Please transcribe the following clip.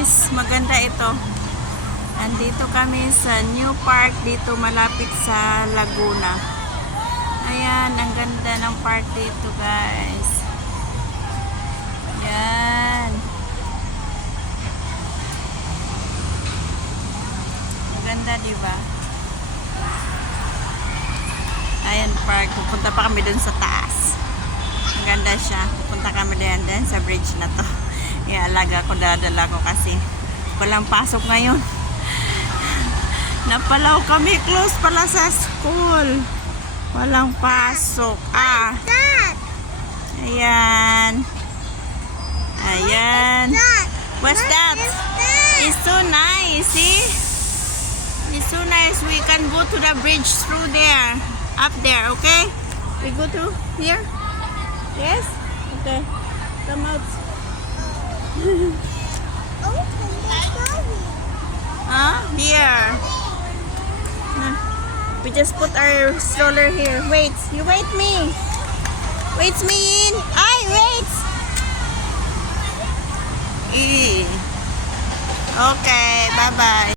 guys, maganda ito. Andito kami sa new park dito malapit sa Laguna. Ayan, ang ganda ng park dito guys. Ayan. Maganda diba? Ayan park, pupunta pa kami dun sa taas. Maganda siya. Pupunta kami din sa bridge na to. Iaalaga ko, dadala ko kasi walang pasok ngayon. Napalaw kami, close pala sa school. Walang pasok. Ayan. Ayan. What's that? It's so nice, see? It's so nice. We can go to the bridge through there. Up there, okay? We go through here? Yes? Okay. Come out. Here. We just put our stroller here. Wait. You wait me. Wait me in. Wait. Okay. Bye-bye.